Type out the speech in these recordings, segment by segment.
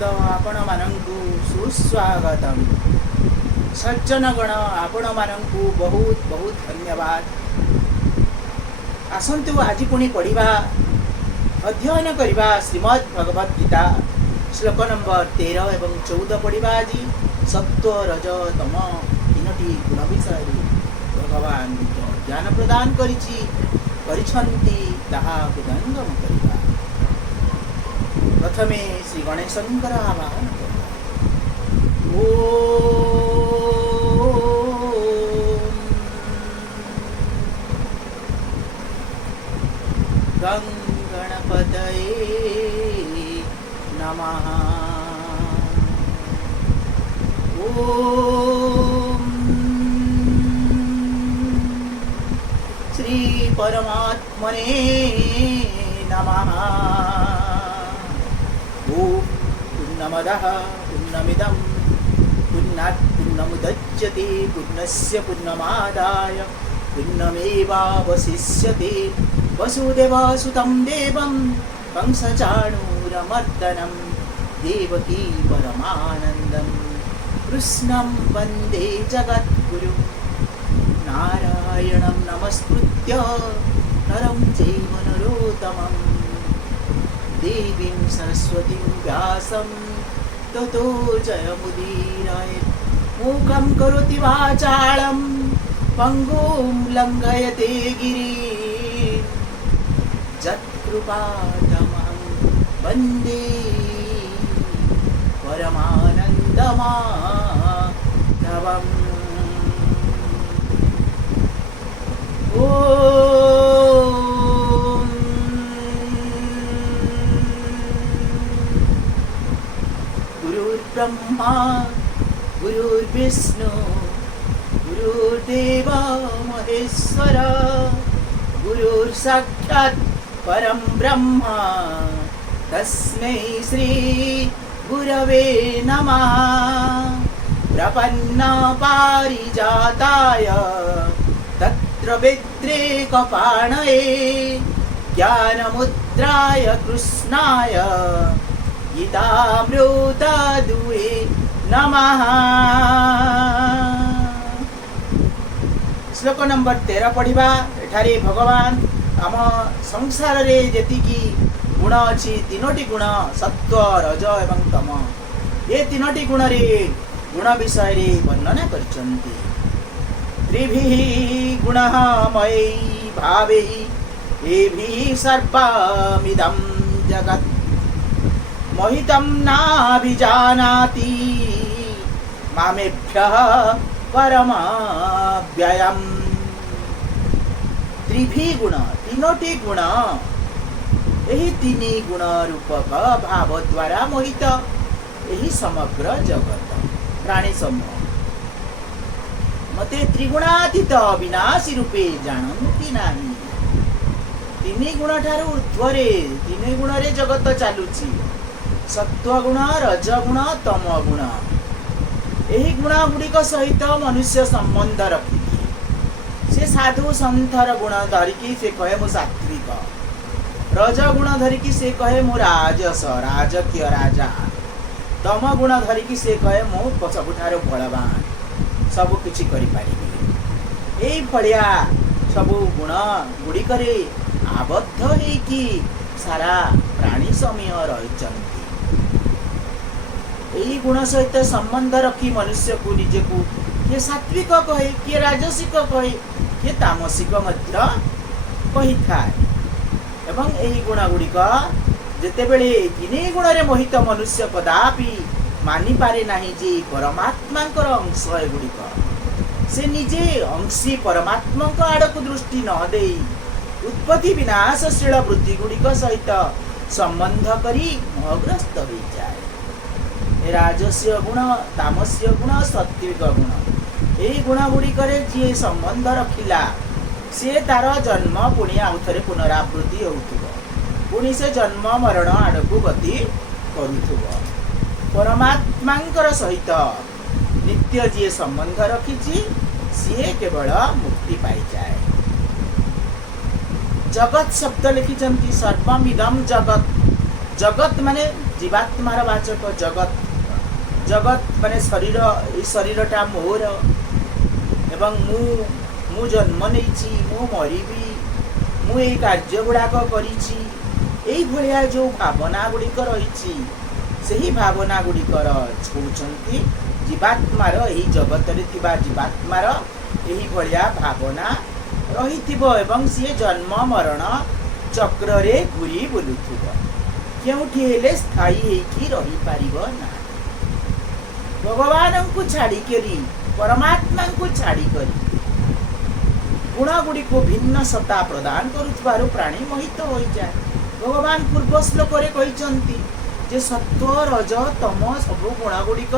वृंद आपण मानंकु सुस्वागतम। सज्जन गण आपण मानंकु बहुत बहुत धन्यवाद। आसंतु आज पुणी पढ़ा अध्ययन करवा श्रीमद् भगवद गीता श्लोक नंबर 13 एवं 14 पढ़ा। आज सत्व रज तम तीनोटी गुण विषय भगवान ज्ञान प्रदान करिछन्ति ताहा हृदयंगम करवा। प्रथमे श्री गणेशंकर आवाहन करवा। गं गणपतये नमः। ओम श्री परमात्मने नमः। ओम पूर्णमदः पूर्णमिदं पूर्णात् पूर्णमुदच्यते पूर्णस्य पूर्णमादाय पूर्णमेवावशिष्यते। वसुदेवसुतं देवं कंसचाणूरमर्दनं देवकी परमानन्दं कृष्णं वन्दे जगद्गुरुं। नारायणं नमस्कृत्य नरं चैव नरोत्तमं देवीं सरस्वतीं व्यासं ततो जयमुदीरयेत्। मूकं करोति वाचालं पङ्गुं लङ्घयते गिरिं यत्कृपातमहं वन्दे परमानन्दमाधवम्। गुरुर्ब्रह्मा गुरुर्विष्णु गुरुर्देव महेश्वर गुरुर्साक्षात् परं ब्रह्म तस्मै श्री गुरवे नमः। प्रपन्न पारिजाताय तत्र विद्रेकपाणये ज्ञानमुद्राय कृष्णाय गीतामृतदुहे नमः। श्लोक नंबर 13 पढ़ा। एठारे भगवान आम संसार रे जेतिकी गुण अच्छी तीनोटी गुण सत्व रज एवं तम ये तीनोटी गुण रे गुण विषय रे वर्णना करछन्ति। त्रिभिः गुणः मयि भावैः एभिः सर्वमिदं जगत् मोहितं नाभिजानाति मामेभ्यः परमव्ययम्। त्रिभिः गुण तीनोटी गुण यही तीन गुण रूपक भाव द्वारा मोहित यही समग्र जगत प्राणी समूह मते त्रिगुणातीत अविनाशी रूपे जानती नाही। तीन गुण ठारू ऊर्ध्वरे तीन गुण रे जगत चालुची। सत्व गुण रज गुण तम गुण यही गुण गुड़िक सहित मनुष्य संबंध रखी से साधु संथर गुण धरिकी से कहे मु सात्विक। रज गुण धरिकी से कहे मु राजस राजकीय राजा। तम गुण धरिकी से कहे मु सबुठार बलवान सब किछि करि पारिबी। एई भलिया सबु गुण गुड़िकरे आबद्ध हेकी सारा प्राणी समूह रहिचंती। एई गुण सहित संबंध रखी मनुष्य को निजे को किए सात्विक कहे किए राजसिक कहे किए तामसिक मध्य कही थाए। एवं एही गुण गुड़िक जेतेबेले तीन गुण रे मोहित मनुष्य कदापि मानि पारे नाही जे परमात्मांकर अंश एगुड़िक। से निजे अंशी परमात्मा आड़क दृष्टि न देई उत्पत्ति विनाशशील वृत्ति गुड़िक सहित संबंध करी मोहग्रस्त हो जाए। राजस्य गुण तामस्य गुण सात्विक गुण यही गुण गुड़िक जी संबंध रखिला सी तार जन्म पुणी आउ थे पुनरावृत्ति होनी से जन्म मरण आड़क गति करुथुब। परमात्मांकर सहित नित्य जी संबंध रखी सी केवल मुक्ति पाई जाए। जगत शब्द लिखिं सर्वमिदं जगत। जगत माने जीवात्मार वाचक जगत जगत माने शरीर ए शरीरटा मोर एवं मु जन्म नहीं मु मरबी मु ये कार्य गुड़ाक करी भलिया जो भावना गुड़िक रही से ही भावना गुड़िकर छुंचती जीवात्मार यही जगत रे थिबा जीवात्मार यही भलिया भावना रही एवं सी जन्म मरण चक्र रे घूरी बुलुथिबो केउठी हेले स्थायी हेकी रही पारिबो ना भगवान को छाड़ी करी परमात्मा को छाड़ी करी गुण गुड़ी को भिन्न सत्ता प्रदान करुथबारु प्राणी मोहित हो जाए। भगवान पूर्व श्लोक रे कहिसंती जे सत्व रज तम सब गुण गुड़िक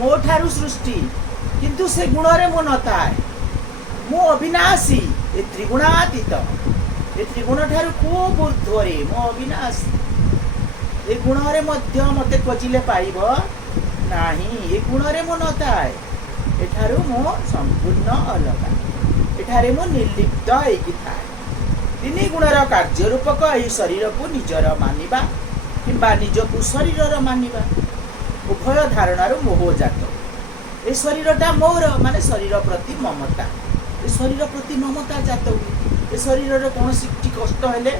मो ठारु सृष्टि किंतु से गुण रे मो नथाए मो अविनाशी ए त्रिगुणातीत ए त्रिगुण ठारु खूब ऊर्ध्वरे मो अविनाशी ए गुण रे मध्य मते खोजिले पाइबो नाही ए गुण रे मो नथाए एठारु मो संपूर्ण अलगा एठारे मो निर्लिप्त होइकी थाए तीन गुणर कार्य रूपक यही शरीर को निजर मानिबा किंबा निजकु शरीरर मानिबा उभय धारणार मोह जात ए शरीरटा मोर माने शरीर प्रति ममता ए शरीर प्रति ममता जात हुए ए शरीर कौन कष्ट हेले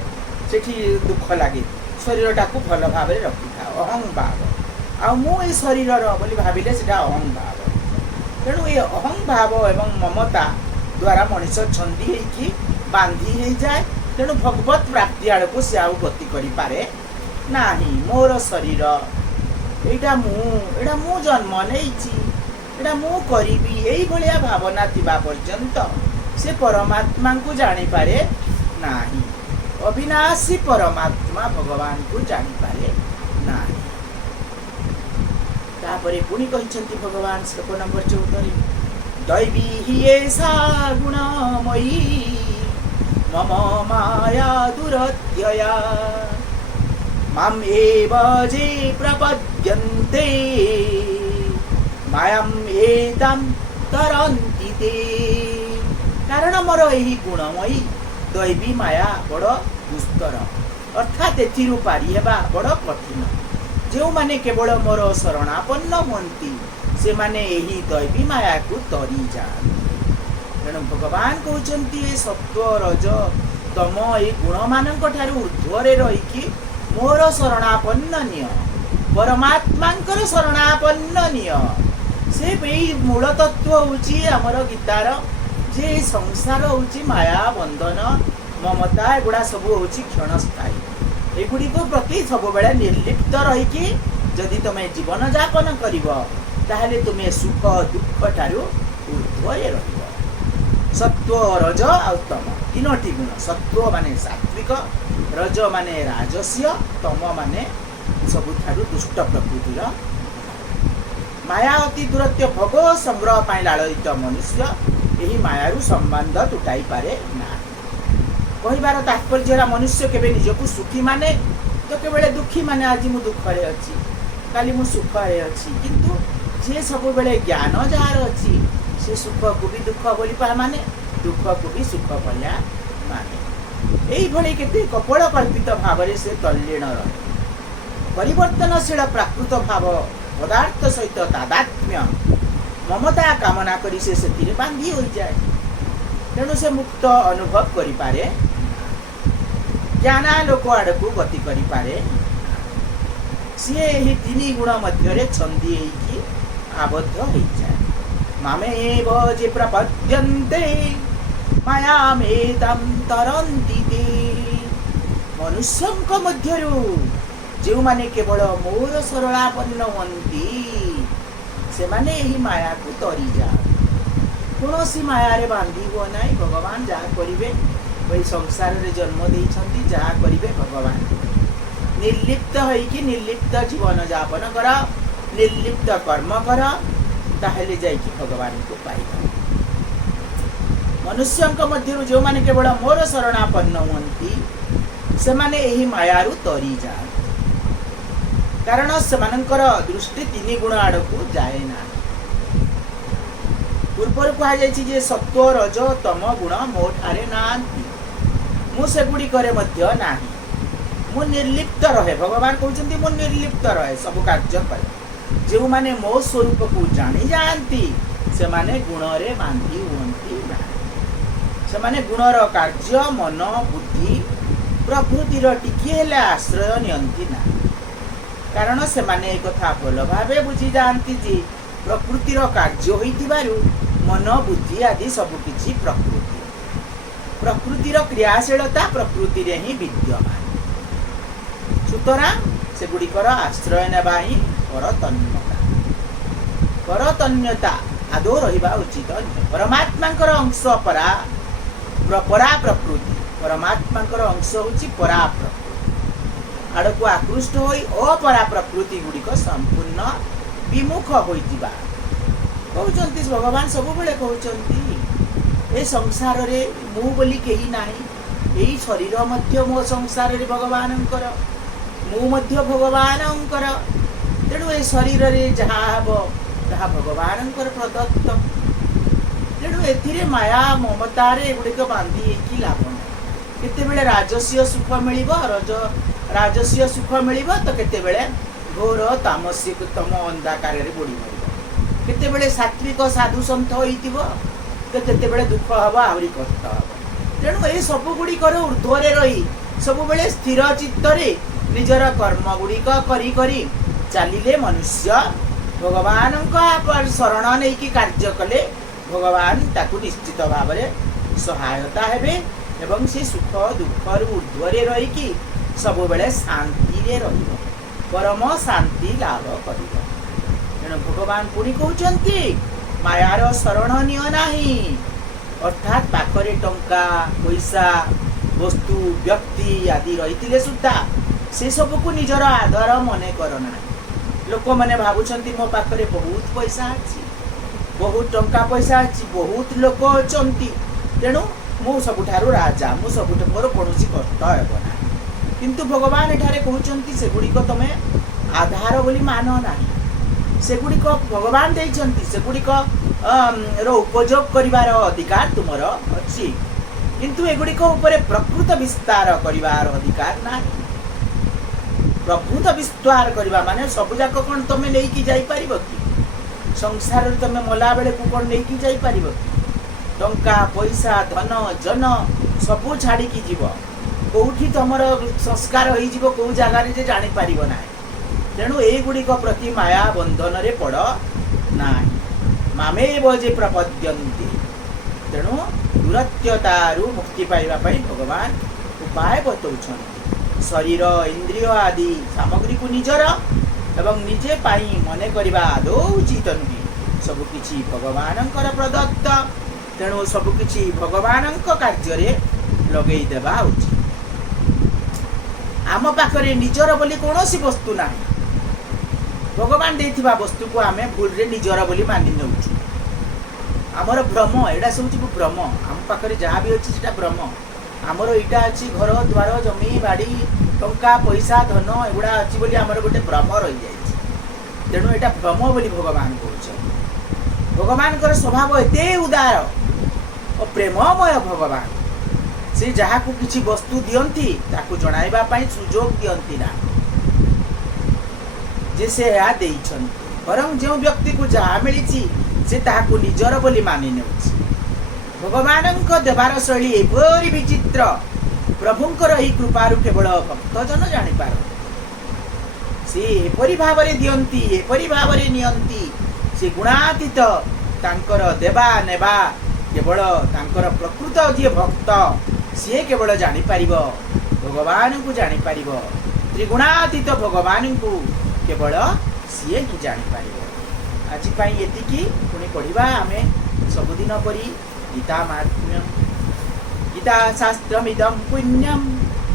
सेठी दुख लगे शरीरटा को भल भाव रखी था अहं भाव आ मु ए शरीरर बोली भाविले सेटा अहं भाव तेणु ये अहं भाव एवं ममता द्वारा मनीष छंदी होइकी बांधी हो जाए तेणु भगवत प्राप्ति आड़ को सी आउ गति करि पारे नाही मोर शरीर एटा मु जन्म नहीं एटा मु करिबी एई भलिया भावना थिबा पर्यंत से परमात्मा को जानी पारे नाही अविनाशी परमात्मा भगवान को जानी पारे नाही तापरे पुणी कहिसंती भगवान श्लोक नंबर 14 दैवी हि एषा गुणमयी मम माया दुरत्यया माम एव जे प्रपद्यन्ते मायाम एतां तरन्ति ते कारण मोर यही गुणमयी दैवी माया बड़ दुस्तर अर्थात एथिरु पारी हेबा बड़ कठिन जो माने केवल मोर शरणापन्न हुंती से माने यही दैवी माया को तरी जान तेणु भगवान कहते सत्व रज तम ये गुण मानक ठारू ऊर्ध्वरे रहीकि मोर शरणापन्न निय परमात्मांकर शरणापन्न निय से मूल तत्व होची हमर गीतार जे संसार होची माया बंधन ममता एगुड़ा सब होची क्षणस्थायी एगुड़ी को प्रति सब बेले निर्लिप्त रहीकि जदि तुमे जीवन यापन करिवो ताहले तुमे सुख दुख ठारू ऊर्ध्वरे रहिबो सत्व रज आ तम तीनोटी गुण सत्व माने सात्विक रज माने राजस्य तम माने सबुठारु दुष्ट प्रकृतिर माया अति दूरत्य भोग संग्रह पाई लालित मनुष्य यही मायारू संबंध तुटाई पारे ना कहबार तात्पर्य मनुष्य केबे निजको सुखी माने तो केवल दुखी माने आज मु दुखरे अछि काली मु सुखरे अछि किंतु जे सब बेले ज्ञान जार अछि से सुख को भी दुख बोली पा माने दुख को भी सुख पया माने एई भली केते कपड़ कल्पित भाव से तल्लीन रहे परिवर्तनशील प्राकृत भाव पदार्थ सहित तादात्म्य ममता कामना करी से सेतिरे बांधी हो जाए तेणु से मुक्त अनुभव करि पारे ज्ञानालोक आड़ को गति करि पारे सी यही तीन गुण मध्य छंदी होइकी आबद्ध हो जाए मामेव जे प्रपद्यन्ते मायामेतां तरन्ति ते मनुष्यंक मध्यरु जो माने केवल मोर सरलापन्न हंती से माने यही माया को तरी जा कौन माया रे बांधी हो ना भगवान जहाँ करेंगे वही संसार रे जन्म देइछंती जहाँ करेंगे भगवान निर्लिप्त होइकी निर्लिप्त जीवन यापन कर निर्लिप्त कर्म कर ताहले जाइकी भगवान को पाइबा मनुष्यंक मध्यरु जो माने केवल मोर शरणापन्न हुंती से माने यही मायारू तरी जा कारण सेमानंकर दृष्टि तीन गुण आड़ को जाए ना पूर्वर कहुई सत्व रज तम गुण मो ठारे ना मु से गुड़ी करे मध्य नाही मु निर्लिप्त रहे भगवान कहते मु निर्लिप्त रहे सब कार्य करे जो माने मो स्वरूप को जानी जाती से माने गुण रे बांधी हुंती ना से माने गुणर कार्य मन बुद्धि प्रकृतिर टिके आश्रय नियंती ना कारण से माने एक कथा भल भावे बुझी जाती जे प्रकृतिर कार्य होइतिबारु मन बुद्धि आदि सब किछि प्रकृतिर क्रियाशीलता प्रकृति रे ही विद्यमान सुतरां से गुड़िकर आश्रय नेबा ही परतन्यता आदौ रहिबा उचित परमात्मा अंश परा प्रकृति परमात्मा अंश होची परा प्रकृति आड़ को आकृष्ट होई अपरा प्रकृति गुड़िक संपूर्ण विमुख होइतिबा कहउचंती भगवान सब बेले कहउचंती ए संसार रे मु बोली केही नाही एई शरीर मध्य मो संसार रे भगवानंकर मु मध्य भगवानंकर तेणु ए शरीर रे जहा हबो ताहा भगवानंकर प्रदत्त तेणु एथिरे माया ममता रे गुड़िक बांधी की लाभ नाही केते बेले राजस्व सुख मिलिबो राजस्व सुख मिलिबो तो केते बेले घोर तामसिक तम अंधकार रे बुड़ी मरिबो केते बेले सात्विक साधु संत होइतिबो तो केते बेले दुख हबो आवरी कष्ट हबो तेणु ए सब गुड़ी कर ऊर्ध्वरे रही सब बेले स्थिर चित्त रे निजर कर्म गुड़िक करी करी चलिले मनुष्य भगवान शरण नहीं कि कार्य कले भगवान ताकू निश्चित भाव में सहायता हेबे एवं से सुख दुख ऊर्ध्वरे रही कि सब बेले शांति रे रहिबो परम शांति लाभ करिबो तेणु भगवान पुणी कहउचंती मायार शरण निय नाही अर्थात पाखरे टंका पैसा वस्तु व्यक्ति आदि रही सुद्धा से सब को निजर आदर मने करना लोक मैंने भावुंट मो पाखे बहुत पैसा अच्छी बहुत टंका पैसा अच्छी बहुत लोक अच्छा तेणु मु सबुठारु राजा मु सबुठ मोर कौन कष्ट हेब ना किंतु भगवान एठारे कहउचंती सेगुड़िक तमे आधार बोली मान ना सेगुड़िक भगवान देइचंती सेगुड़िक रो उपयोग करिवार अधिकार तुमर अच्छी किंतु एगुड़िक उपरे प्रकृत विस्तार करिवार अधिकार ना प्रकृत विस्तार करवा माने सब जाक कौन तुम नहीं जाई पारिबो कि संसार तुम मला बेले को कौन नहीं जाई पारिबो कि टंका पैसा धन जन सबू छाड़ी की जीव कोठी तुमर संस्कार होई जीव को जगह रे जे जानि पारिबो ना तेणु ए गुड़िक प्रति माया बंधन रे पड़ ना मामे बजे प्रपद्यन्ति तेणु दुरत्यतारु मुक्ति पाइबा पई भगवान उपाय बतौछन शरीर इंद्रिय आदि सामग्री को निजर एवं निजे पाई मने करबा आदौ उचित नुहे सबकिछि भगवानंकर प्रदत्त तेणु सबकिछि भगवानंक कार्य रे लगेई देबा उचित आम पाखरे निजर बोली कौनसी वस्तु ना भगवान देथिबा वस्तु को आमे भूल रे निजर बोली मानि नेउछु आमर भ्रम एडा सब भ्रम आम पाखरे जहाँ भी अच्छी सेटा भ्रम आमर इटा अच्छी घर द्वार जमी बाड़ी टंका पैसा धन एगुड़ा अच्छी बोली आमर गोटे भ्रम रही जाए तेणु एटा भ्रम बोली भगवान कहउछ भगवान स्वभाव एते उदार और प्रेममय भगवान से जहाँ को किसी वस्तु दियंती ताकू जणाइबा पई सुजोग दियंती ना जे से या देइछंती बरं जो व्यक्ति को जहाँ मिली से ताकू निजर बोली मानि नेउछि भगवानंक देवार शैली एपरि विचित्र प्रभुंकर ही कृपारु केवल भक्तजन जानी पार से एपरि भावरे दियंती एपरि भावरे नियंती से गुणातीत तांकर देवा नेबा केवल तांकर प्रकृत जे भक्त सी केवल जानी पारिबो भगवान को जानी पारिबो त्रिगुणातीत भगवान को केवल सी ही जानी पारिबो आज पाई एतिकी पुणी पढ़िबा आमे सबुदिन परी गीता महात्म्य गीता शास्त्रमिदं पुण्यं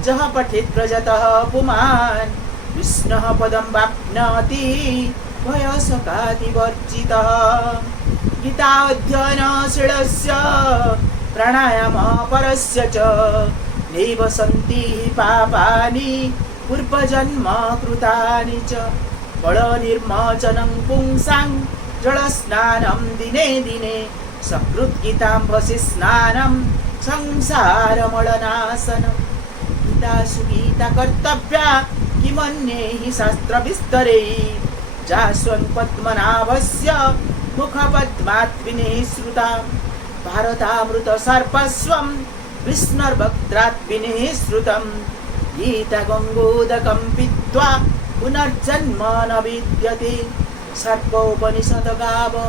जह पठेत् प्रजतः पुमान् विष्णुः पदं वाप्नोति भयशोकादिवर्जितः गीता अध्ययनशीलस्य प्राणायाम परस्य च नैव सन्ति पापानि पूर्वजन्म कृतानि च फलनिर्मोचनं पुंसां जलस्नानं दिने दिने सकृद्गीताम्भसि स्नानं संसारमलनाशनं गीता सुगीता कर्तव्या किमन्ये हि शास्त्रविस्तरे जास्वन् पद्मनाभस्य मुखपद्मात् श्रुता भारतामृत सर्पस्वं विष्णुर्वक्त्रात् श्रुतं गीता गङ्गोदकं पीत्वा पुनर्जन्म न विद्यते सर्पोपनिषद गाव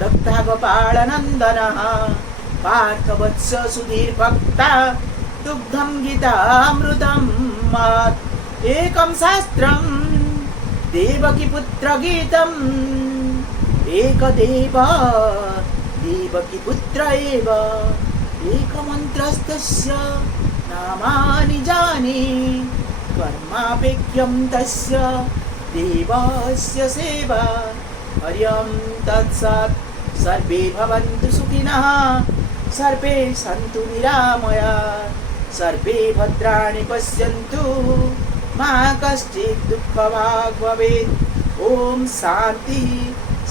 दग्धागपालनन्दनः पार्थवत्स सुधीर्भक्ता दुग्धं गीतामृतं मात् एकं शास्त्रं देवकीपुत्रगीतम् एकदेव देवकीपुत्र एव एकमन्त्रस्तस्य नामानि जाने कर्मापेक्ष्यं तस्य देवस्य सेवा हरिं तत्सत् सर्वे भवन्तु सुखिनः सर्वे सन्तु निरामयाः सर्वे भद्राणि पश्यन्तु मा कश्चित् दुःखभाग् भवेत्। ॐ शान्तिः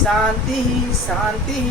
शान्तिः शान्तिः